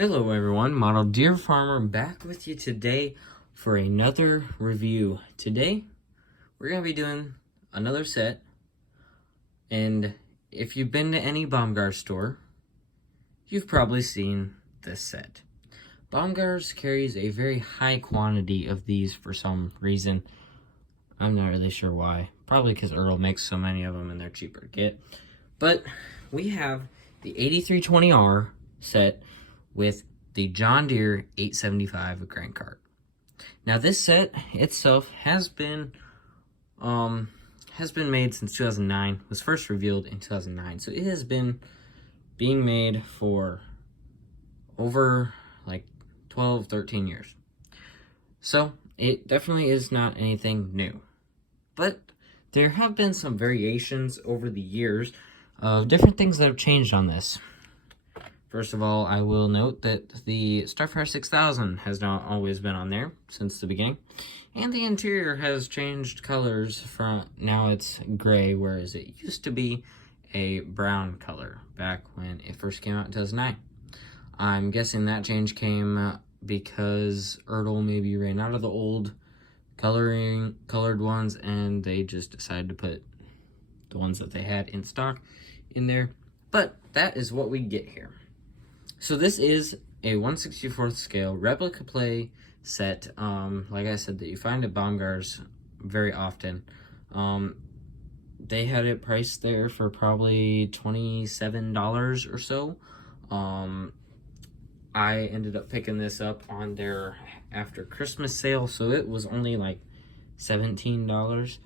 Hello everyone, Model Deere Farmer back with you today for another review. Today, we're going to be doing another set, and if you've been to any Bomgaars store, you've probably seen this set. Bomgaars carries a very high quantity of these for some reason. I'm not really sure why. Probably because Earl makes so many of them and they're cheaper to get. But we have the 8320R set with the John Deere 875 grain cart. Now this set itself has been made since 2009. Was first revealed in 2009, so it has been being made for over like 12-13 years. So it definitely is not anything new, but there have been some variations over the years of different things that have changed on this. First of all, I will note that the Starfire 6000 has not always been on there since the beginning, and the interior has changed colors from, now it's gray, whereas it used to be a brown color back when it first came out in 2009. I'm guessing that change came because Erdl maybe ran out of the old colored ones, and they just decided to put the ones that they had in stock in there. But that is what we get here. So this is a 1/64th scale replica play set, like I said, that you find at Bomgaars very often. They had it priced there for probably $27 or so. I ended up picking this up on their after Christmas sale, so it was only like $17.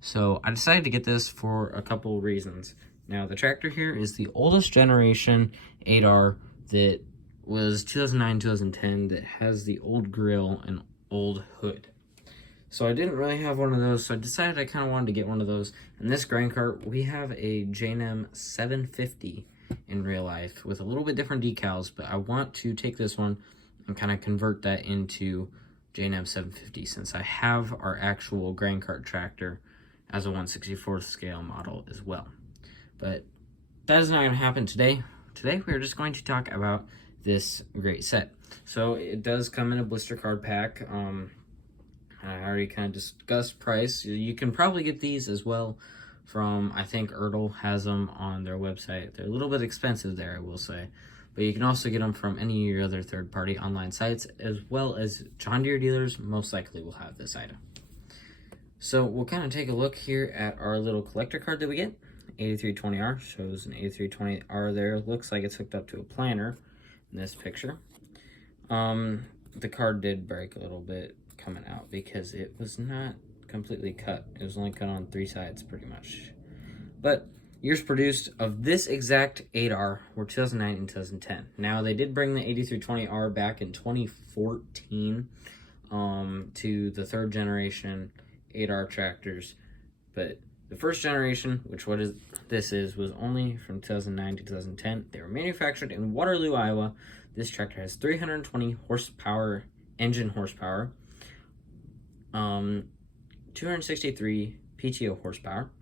So I decided to get this for a couple reasons. Now the tractor here is the oldest generation 8R that was 2009-2010 that has the old grill and old hood. So I didn't really have one of those, so I decided I kind of wanted to get one of those. And this grain cart, we have a J&M 750 in real life with a little bit different decals, but I want to take this one and kind of convert that into J&M 750 since I have our actual grain cart tractor as a 1/64th scale model as well. But that is not going to happen today. Today we're just going to talk about this great set. So it does come in a blister card pack. I already kind of discussed price. You can probably get these as well from, I think Erdl has them on their website. They're a little bit expensive there, I will say. But you can also get them from any of your other third-party online sites, as well as John Deere dealers most likely will have this item. So we'll kind of take a look here at our little collector card that we get. 8320R shows an 8320R there. Looks like it's hooked up to a planter in this picture. The card did break a little bit coming out because it was not completely cut. It was only cut on 3 sides pretty much. But years produced of this exact 8R were 2009 and 2010. Now they did bring the 8320R back in 2014 to the 3rd generation 8R tractors, but the 1st generation, which this is, was only from 2009 to 2010. They were manufactured in Waterloo, Iowa. This tractor has 320 horsepower, engine horsepower, 263 PTO horsepower,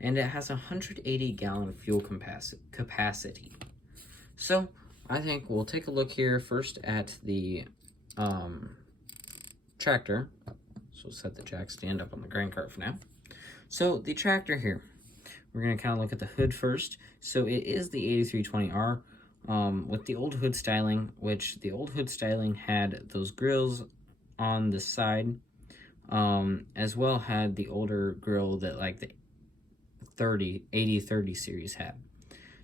and it has 180 gallon fuel capacity. So I think we'll take a look here first at the tractor. So we'll set the jack stand up on the grain cart for now. So the tractor here, we're going to kind of look at the hood first. So it is the 8320R with the old hood styling, which the old hood styling had those grills on the side, as well had the older grill that like the 8030 series had.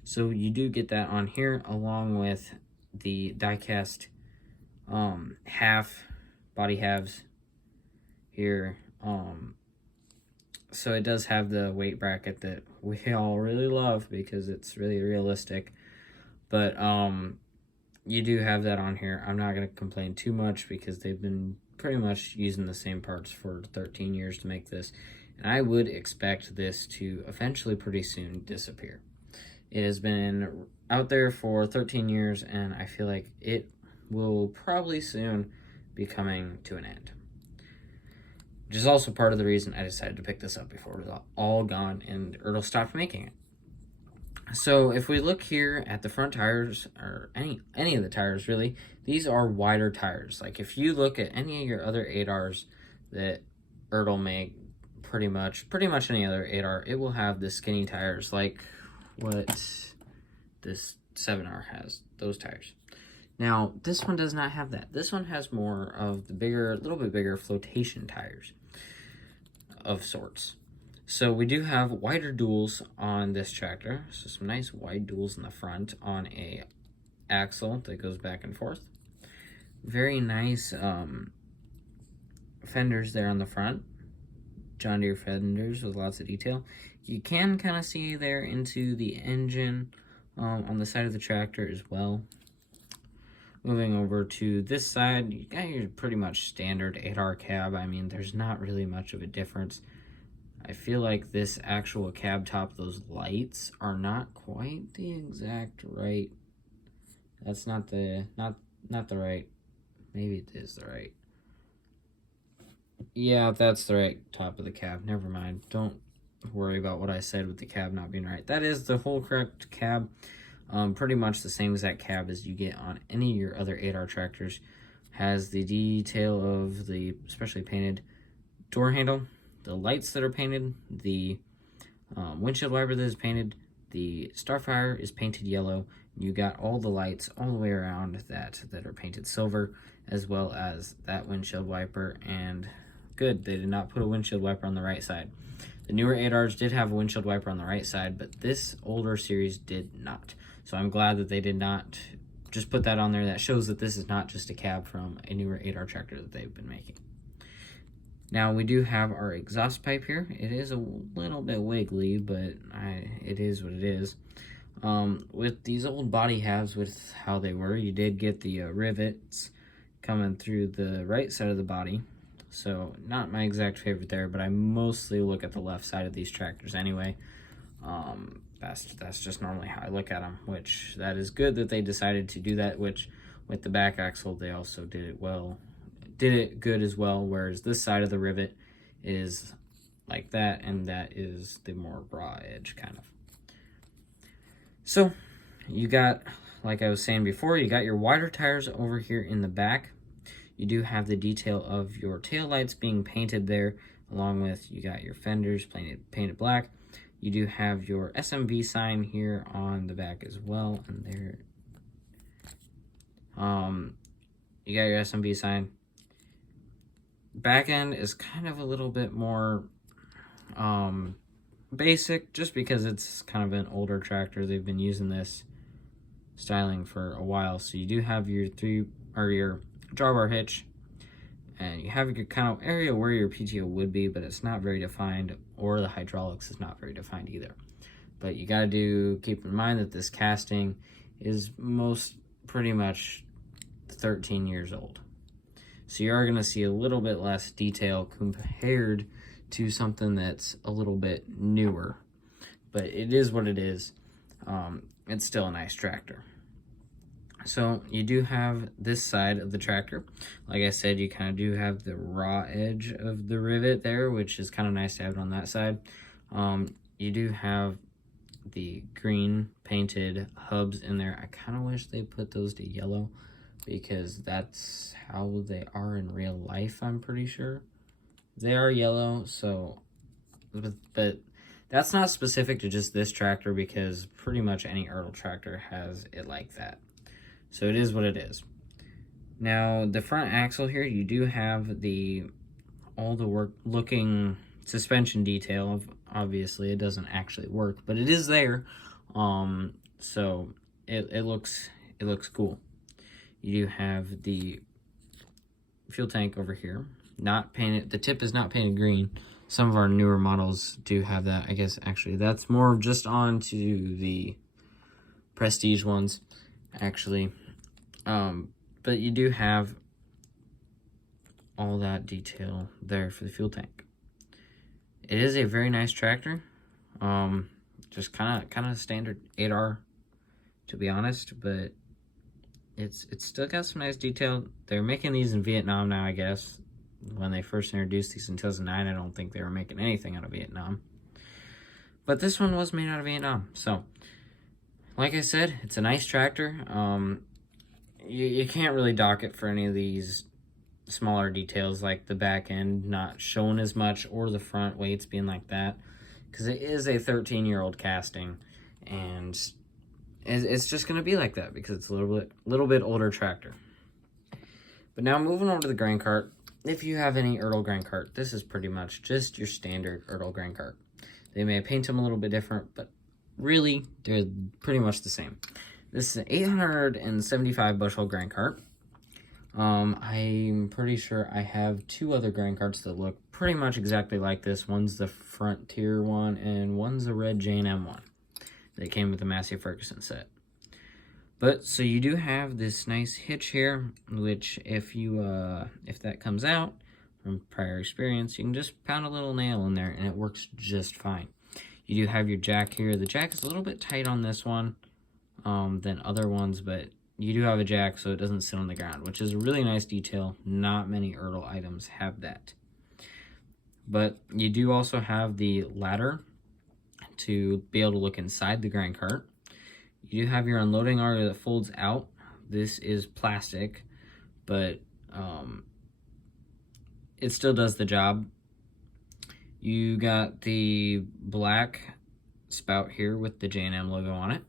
So you do get that on here along with the die-cast body halves here. So it does have the weight bracket that we all really love because it's really realistic. But you do have that on here. I'm not going to complain too much because they've been pretty much using the same parts for 13 years to make this. And I would expect this to eventually pretty soon disappear. It has been out there for 13 years and I feel like it will probably soon be coming to an end. Which is also part of the reason I decided to pick this up before it was all gone and Erdl stopped making it. So if we look here at the front tires, or any of the tires really, these are wider tires. Like if you look at any of your other 8Rs that Ertl make, pretty much any other 8R, it will have the skinny tires like what this 7R has, those tires. Now this one does not have that. This one has more of the bigger, little bit bigger flotation tires of sorts. So we do have wider duals on this tractor. So some nice wide duals in the front on a axle that goes back and forth. Very nice fenders there on the front. John Deere fenders with lots of detail. You can kind of see there into the engine on the side of the tractor as well. Moving over to this side, you got your pretty much standard 8R cab. I mean, there's not really much of a difference. I feel like this actual cab top, those lights are not quite the exact right. That's not the right. Maybe it is the right. Yeah, that's the right top of the cab. Never mind. Don't worry about what I said with the cab not being right. That is the whole correct cab. Pretty much the same exact cab as you get on any of your other 8R tractors. Has the detail of the specially painted door handle, the lights that are painted, the windshield wiper that is painted, the Starfire is painted yellow. You got all the lights all the way around that are painted silver, as well as that windshield wiper. And good, they did not put a windshield wiper on the right side. The newer 8Rs did have a windshield wiper on the right side, but this older series did not. So I'm glad that they did not just put that on there. That shows that this is not just a cab from a newer 8R tractor that they've been making. Now we do have our exhaust pipe here. It is a little bit wiggly, but it is what it is. With these old body halves, with how they were, you did get the rivets coming through the right side of the body. So not my exact favorite there, but I mostly look at the left side of these tractors anyway. That's just normally how I look at them, which that is good that they decided to do that, which with the back axle, they also did it good as well, whereas this side of the rivet is like that, and that is the more raw edge kind of. So you got, like I was saying before, you got your wider tires over here in the back. You do have the detail of your tail lights being painted there, along with you got your fenders painted black. You do have your SMV sign here on the back as well, and there you got your SMV sign. Back end is kind of a little bit more basic, just because it's kind of an older tractor. They've been using this styling for a while. So you do have your your drawbar hitch, and you have your kind of area where your PTO would be, but it's not very defined, or the hydraulics is not very defined either. But you got to keep in mind that this casting is pretty much 13 years old. So you are going to see a little bit less detail compared to something that's a little bit newer. But it is what it is. It's still a nice tractor. So you do have this side of the tractor. Like I said, you kind of do have the raw edge of the rivet there, which is kind of nice to have it on that side. You do have the green painted hubs in there. I kind of wish they put those to yellow, because that's how they are in real life, I'm pretty sure. They are yellow, so, but that's not specific to just this tractor, because pretty much any Ertl tractor has it like that. So it is what it is. Now, the front axle here, you do have all the work looking suspension detail of, obviously it doesn't actually work, but it is there. So it looks cool. You do have the fuel tank over here, not painted. The tip is not painted green. Some of our newer models do have that. I guess actually that's more just onto the Prestige ones, actually. But you do have all that detail there for the fuel tank. It is a very nice tractor. Just kind of standard 8R, to be honest, but it's still got some nice detail. They're making these in Vietnam now, I guess. When they first introduced these in 2009, I don't think they were making anything out of Vietnam. But this one was made out of Vietnam. So like I said, it's a nice tractor. You can't really dock it for any of these smaller details, like the back end not showing as much or the front weights being like that, because it is a 13-year-old casting, and it's just going to be like that because it's a little bit older tractor. But now moving over to the grain cart, if you have any Ertl grain cart, this is pretty much just your standard Ertl grain cart. They may paint them a little bit different, but really they're pretty much the same. This is an 875 bushel grain cart. I'm pretty sure I have two other grain carts that look pretty much exactly like this. One's the Frontier one, and one's a red J&M one. They came with the Massey Ferguson set. But, so you do have this nice hitch here, which if that comes out from prior experience, you can just pound a little nail in there and it works just fine. You do have your jack here. The jack is a little bit tight on this one than other ones, but you do have a jack so it doesn't sit on the ground, which is a really nice detail. Not many Ertl items have that. But you do also have the ladder to be able to look inside the grain cart. You do have your unloading auger that folds out. This is plastic, but it still does the job. You got the black spout here with the J&M logo on it.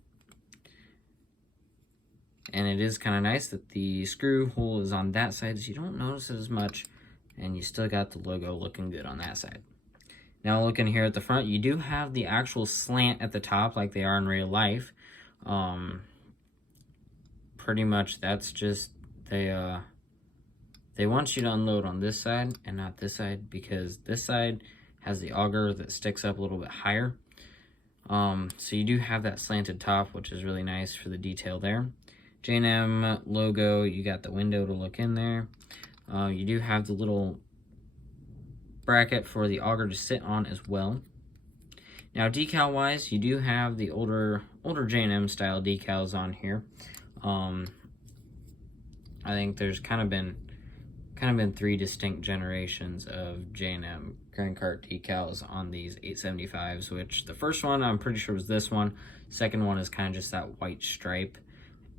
And it is kind of nice that the screw hole is on that side, so you don't notice it as much, and you still got the logo looking good on that side. Now looking here at the front, you do have the actual slant at the top like they are in real life. Pretty much that's just, they want you to unload on this side and not this side, because this side has the auger that sticks up a little bit higher. So you do have that slanted top, which is really nice for the detail there. J&M logo, you got the window to look in there. You do have the little bracket for the auger to sit on as well. Now decal wise, you do have the older J&M style decals on here. I think there's kind of been three distinct generations of J&M grain cart decals on these 875s, which the first one I'm pretty sure was this one. Second one is kind of just that white stripe,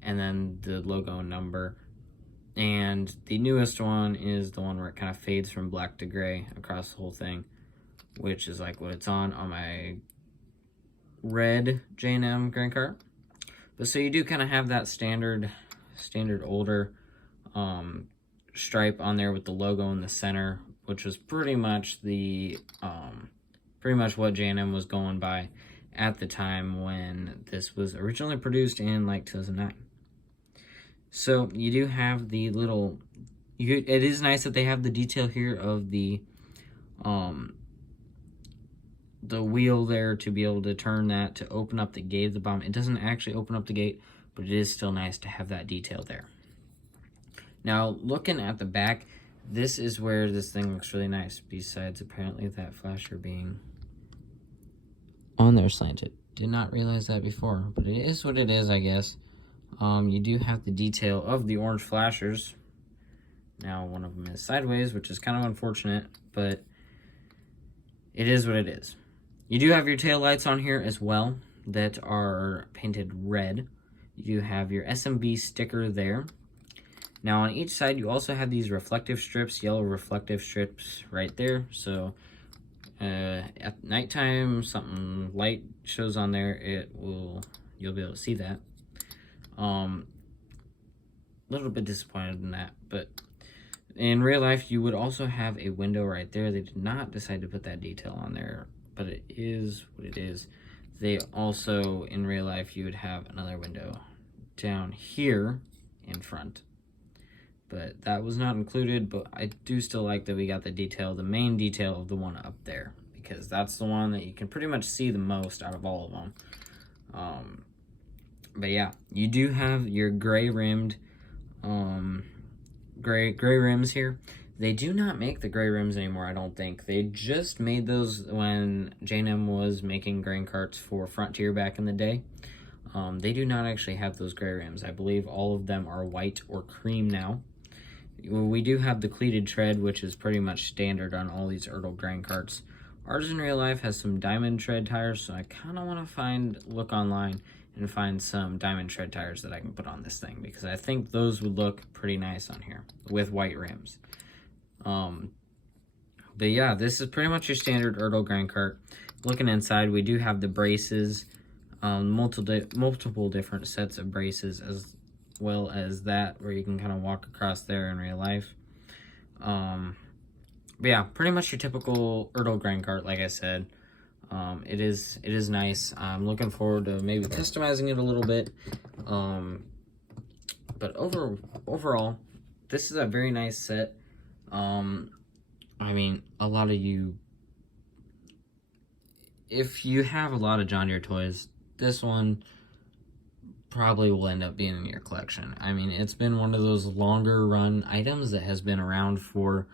and then the logo and number. And the newest one is the one where it kind of fades from black to gray across the whole thing, which is like what it's on my red J&M grain cart. But so you do kind of have that standard older stripe on there with the logo in the center, which was pretty much what J&M was going by at the time when this was originally produced in like 2009. So you do have the little, it is nice that they have the detail here of the wheel there to be able to turn that to open up the gate of the bomb. It doesn't actually open up the gate, but it is still nice to have that detail there. Now looking at the back, this is where this thing looks really nice, besides apparently that flasher being on there slanted. Did not realize that before, but it is what it is, I guess. You do have the detail of the orange flashers. Now one of them is sideways, which is kind of unfortunate, but it is what it is. You do have your tail lights on here as well that are painted red. You have your SMB sticker there. Now on each side you also have these reflective strips, yellow reflective strips right there. So at nighttime something light shows on there, you'll be able to see that. A little bit disappointed in that, but in real life you would also have a window right there. They did not decide to put that detail on there, but it is what it is. They also, in real life, you would have another window down here in front, but that was not included. But I do still like that we got the detail, the main detail of the one up there, because that's the one that you can pretty much see the most out of all of them. But yeah, you do have your gray rimmed, gray rims here. They do not make the gray rims anymore, I don't think. They just made those when J&M was making grain carts for Frontier back in the day. They do not actually have those gray rims. I believe all of them are white or cream now. We do have the cleated tread, which is pretty much standard on all these Ertl grain carts. Ours in real life has some diamond tread tires, so I kind of want to look online and find some diamond tread tires that I can put on this thing, because I think those would look pretty nice on here with white rims. But yeah, this is pretty much your standard Ertl grind cart. Looking inside, we do have the braces, multiple different sets of braces, as well as that where you can kind of walk across there in real life. But yeah, pretty much your typical Ertl grind cart, like I said. It is nice. I'm looking forward to maybe customizing it a little bit. But overall, this is a very nice set. I mean, a lot of you, if you have a lot of John Deere toys, this one probably will end up being in your collection. I mean, it's been one of those longer run items that has been around for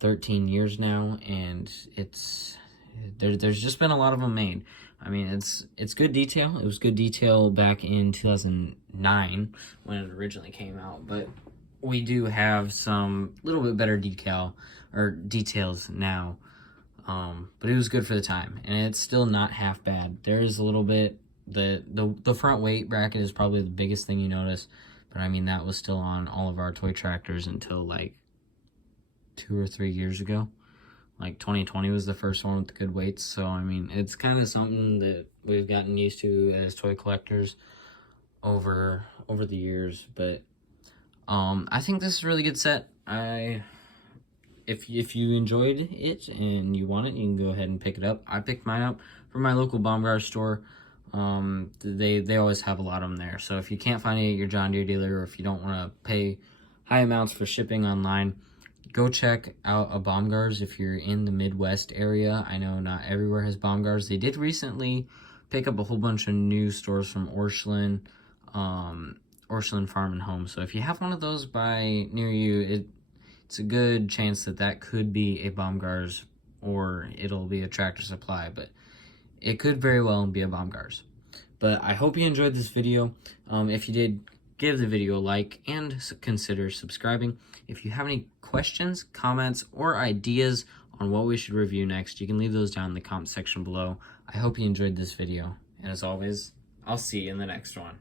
13 years now, and there's just been a lot of them made. I mean, it's good detail. It was good detail back in 2009 when it originally came out, but we do have some little bit better details now. But it was good for the time, and it's still not half bad. There is a little bit, the front weight bracket is probably the biggest thing you notice, but I mean, that was still on all of our toy tractors until like 2 or 3 years ago. Like 2020 was the first one with the good weights, so I mean, it's kind of something that we've gotten used to as toy collectors over the years. But I think this is a really good set. If you enjoyed it and you want it, you can go ahead and pick it up. I picked mine up from my local Bomgaars store. They always have a lot of them there. So if you can't find it at your John Deere dealer, or if you don't want to pay high amounts for shipping online, go check out a Bomgaars if you're in the Midwest area. I know not everywhere has Bomgaars. They did recently pick up a whole bunch of new stores from Orscheln Farm and Home. So if you have one of those near you, it's a good chance that could be a Bomgaars, or it'll be a Tractor Supply, but it could very well be a Bomgaars. But I hope you enjoyed this video. If you did, give the video a like and consider subscribing. If you have any questions, comments, or ideas on what we should review next, you can leave those down in the comment section below. I hope you enjoyed this video, and as always, I'll see you in the next one.